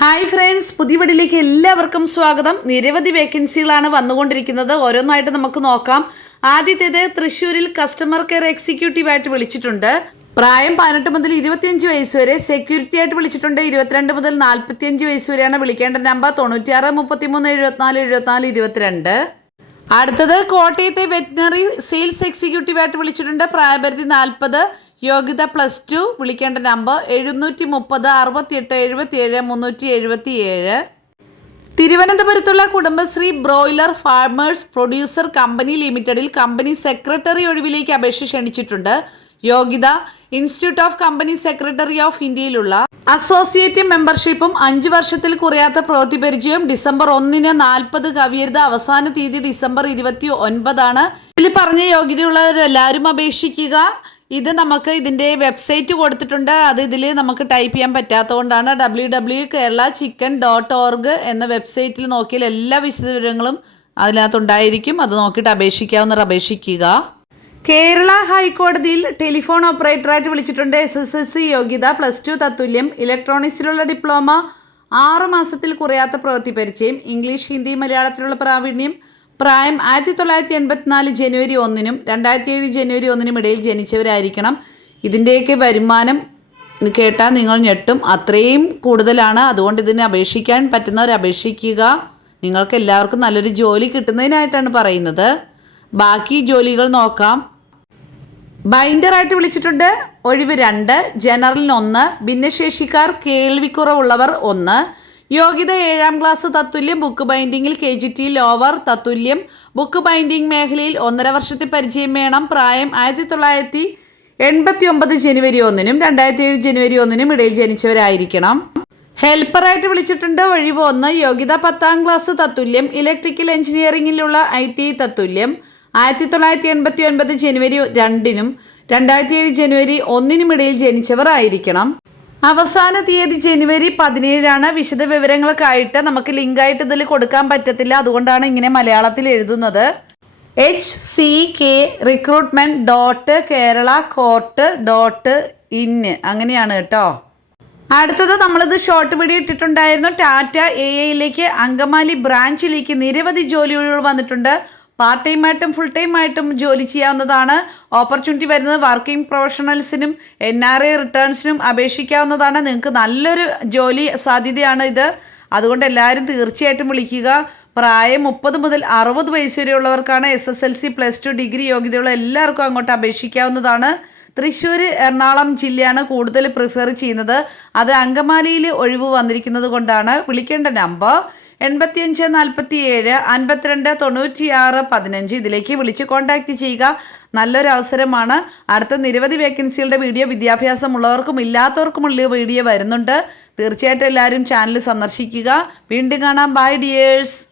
Hi friends പുതിയ വീടിലേക്ക് എല്ലാവർക്കും സ്വാഗതം. നിരവധി വേക്കൻസികളാണ് വന്നുകൊണ്ടിരിക്കുന്നത്. ഓരോന്നായിട്ട് നമുക്ക് നോക്കാം. ആദ്യത്തേത് തൃശ്ശൂരിൽ കസ്റ്റമർ കെയർ എക്സിക്യൂട്ടീവായിട്ട് വിളിച്ചിട്ടുണ്ട്. പ്രായം പതിനെട്ട് മുതൽ ഇരുപത്തിയഞ്ച് വയസ്സ് വരെ സെക്യൂരിറ്റി ആയിട്ട് വിളിച്ചിട്ടുണ്ട്. ഇരുപത്തിരണ്ട് മുതൽ നാൽപ്പത്തിയഞ്ച് വയസ്സ് വരെയാണ് വിളിക്കേണ്ട നമ്പർ തൊണ്ണൂറ്റിയാറ് മുപ്പത്തിമൂന്ന് എഴുപത്തിനാല് എഴുപത്തിനാല് ഇരുപത്തിരണ്ട്. അടുത്തത് കോട്ടയത്തെ വെറ്റിനറി സെയിൽസ് എക്സിക്യൂട്ടീവായിട്ട് വിളിച്ചിട്ടുണ്ട്. പ്രായപരിധി നാൽപ്പത് യോഗ്യത പ്ലസ് ടു വിളിക്കേണ്ട നമ്പർ എഴുന്നൂറ്റി മുപ്പത് അറുപത്തിയെട്ട് എഴുപത്തിയേഴ് മുന്നൂറ്റി എഴുപത്തി ഏഴ് തിരുവനന്തപുരത്തുള്ള Kudumbashree broiler farmers producer company ലിമിറ്റഡിൽ കമ്പനി സെക്രട്ടറി ഒഴിവിലേക്ക് അപേക്ഷ ക്ഷണിച്ചിട്ടുണ്ട്. യോഗ്യത institute of company secretary of ഇന്ത്യയിലുള്ള അസോസിയേറ്റ് മെമ്പർഷിപ്പും അഞ്ച് വർഷത്തിൽ കുറയാത്ത പ്രവൃത്തി പരിചയവും ഡിസംബർ ഒന്നിന് നാൽപ്പത് കവിയരുത് അവസാന തീയതി ഡിസംബർ ഇരുപത്തി ഒൻപതാണ് ഇതിൽ പറഞ്ഞ യോഗ്യതയുള്ളവരെല്ലാവരും അപേക്ഷിക്കുക. ഇത് നമുക്ക് ഇതിന്റെ വെബ്സൈറ്റ് കൊടുത്തിട്ടുണ്ട്. അത് ഇതിൽ നമുക്ക് ടൈപ്പ് ചെയ്യാൻ പറ്റാത്തതുകൊണ്ടാണ് W W Kerala chicken dot org എന്ന വെബ്സൈറ്റിൽ നോക്കിയാൽ എല്ലാ വിശദവിവരങ്ങളും അതിനകത്തുണ്ടായിരിക്കും. അത് നോക്കിയിട്ട് അപേക്ഷിക്കാവുന്ന അപേക്ഷിക്കുക. കേരള ഹൈക്കോടതിയിൽ ടെലിഫോൺ ഓപ്പറേറ്ററായിട്ട് വിളിച്ചിട്ടുണ്ട്. എസ് എസ് എസ് സി യോഗ്യത പ്ലസ് ടു തത്തുല്യം ഇലക്ട്രോണിക്സിലുള്ള ഡിപ്ലോമ ആറ് മാസത്തിൽ കുറയാത്ത പ്രവൃത്തി പരിചയം ഇംഗ്ലീഷ് ഹിന്ദി മലയാളത്തിലുള്ള പ്രാവീണ്യം പ്രായം ആയിരത്തി തൊള്ളായിരത്തി എൺപത്തിനാല് ജനുവരി ഒന്നിനും രണ്ടായിരത്തി ഏഴ് ജനുവരി ഒന്നിനും ഇടയിൽ ജനിച്ചവരായിരിക്കണം. ഇതിന്റെയൊക്കെ വരുമാനം കേട്ടാൽ നിങ്ങൾ ഞെട്ടും. അത്രയും കൂടുതലാണ്. അതുകൊണ്ട് ഇതിനെ അപേക്ഷിക്കാൻ പറ്റുന്നവർ അപേക്ഷിക്കുക. നിങ്ങൾക്ക് എല്ലാവർക്കും നല്ലൊരു ജോലി കിട്ടുന്നതിനായിട്ടാണ് പറയുന്നത്. ബാക്കി ജോലികൾ നോക്കാം. ബൈൻഡറായിട്ട് വിളിച്ചിട്ടുണ്ട്. ഒഴിവ് രണ്ട്. ജനറലിന് ഒന്ന്. ഭിന്നശേഷിക്കാർ കേൾവിക്കുറവുള്ളവർ ഒന്ന്. യോഗ്യത ഏഴാം ക്ലാസ് തത്തുല്യം ബുക്ക് ബൈൻഡിങ്ങിൽ കെ ജി ടി ലോവർ തത്തുല്യം ബുക്ക് ബൈൻഡിംഗ് മേഖലയിൽ ഒന്നര വർഷത്തെ പരിചയം വേണം. പ്രായം ആയിരത്തി തൊള്ളായിരത്തി എൺപത്തി ഒമ്പത് ജനുവരി ഒന്നിനും രണ്ടായിരത്തി ഏഴ് ജനുവരി ഒന്നിനും ഇടയിൽ ജനിച്ചവരായിരിക്കണം. ഹെൽപ്പറായിട്ട് വിളിച്ചിട്ടുണ്ട്. ഒഴിവ് ഒന്ന് യോഗ്യത പത്താം ക്ലാസ് തത്തുല്യം ഇലക്ട്രിക്കൽ എഞ്ചിനീയറിംഗിലുള്ള ഐ ടി തത്തുല്യം. ആയിരത്തി തൊള്ളായിരത്തി എൺപത്തി ഒൻപത് ജനുവരി രണ്ടിനും രണ്ടായിരത്തി ഏഴ് ജനുവരി ഒന്നിനും ഇടയിൽ ജനിച്ചവർ ആയിരിക്കണം അവസാന തീയതി ജനുവരി പതിനേഴാണ് വിശദ വിവരങ്ങൾക്കായിട്ട് നമുക്ക് ലിങ്കായിട്ട് ഇതിൽ കൊടുക്കാൻ പറ്റത്തില്ല. അതുകൊണ്ടാണ് ഇങ്ങനെ മലയാളത്തിൽ എഴുതുന്നത്. H C K recruitment dot Kerala court dot ഇന്ന് അങ്ങനെയാണ് കേട്ടോ. അടുത്തത് നമ്മളിത് ഷോർട്ട് വീഡിയോ ഇട്ടിട്ടുണ്ടായിരുന്നു. ടാറ്റ എ ഐയിലേക്ക് അങ്കമാലി ബ്രാഞ്ചിലേക്ക് നിരവധി ജോലി ഒഴിവുകൾ വന്നിട്ടുണ്ട്. പാർട്ട് ടൈം ആയിട്ടും ഫുൾ ടൈം ആയിട്ടും ജോലി ചെയ്യാവുന്നതാണ്. ഓപ്പർച്യൂണിറ്റി വരുന്നത് വർക്കിംഗ് പ്രൊഫഷണൽസിനും എൻ ആർ ഐ റിട്ടേൺസിനും അപേക്ഷിക്കാവുന്നതാണ്. നിങ്ങൾക്ക് നല്ലൊരു ജോലി സാധ്യതയാണ് ഇത്. അതുകൊണ്ട് എല്ലാവരും തീർച്ചയായിട്ടും വിളിക്കുക. പ്രായം മുപ്പത് മുതൽ അറുപത് വയസ്സ് വരെയുള്ളവർക്കാണ് S S L C plus two degree യോഗ്യതയുള്ള എല്ലാവർക്കും അങ്ങോട്ട് അപേക്ഷിക്കാവുന്നതാണ്. തൃശ്ശൂർ എറണാകുളം ജില്ലയാണ് കൂടുതൽ പ്രിഫർ ചെയ്യുന്നത്. അത് അങ്കമാലിയിൽ ഒഴിവ് വന്നിരിക്കുന്നത് കൊണ്ടാണ്. വിളിക്കേണ്ട നമ്പർ എൺപത്തിയഞ്ച് നാൽപ്പത്തി ഏഴ് അൻപത്തിരണ്ട് തൊണ്ണൂറ്റിയാറ് പതിനഞ്ച് ഇതിലേക്ക് വിളിച്ച് കോൺടാക്റ്റ് ചെയ്യുക. നല്ലൊരു അവസരമാണ് അടുത്ത നിരവധി വേക്കൻസികളുടെ വീഡിയോ വിദ്യാഭ്യാസം വിദ്യാഭ്യാസമുള്ളവർക്കും ഇല്ലാത്തവർക്കുമുള്ള വീഡിയോ വരുന്നുണ്ട്. തീർച്ചയായിട്ടും എല്ലാവരും ചാനൽ സന്ദർശിക്കുക. വീണ്ടും കാണാം. By dears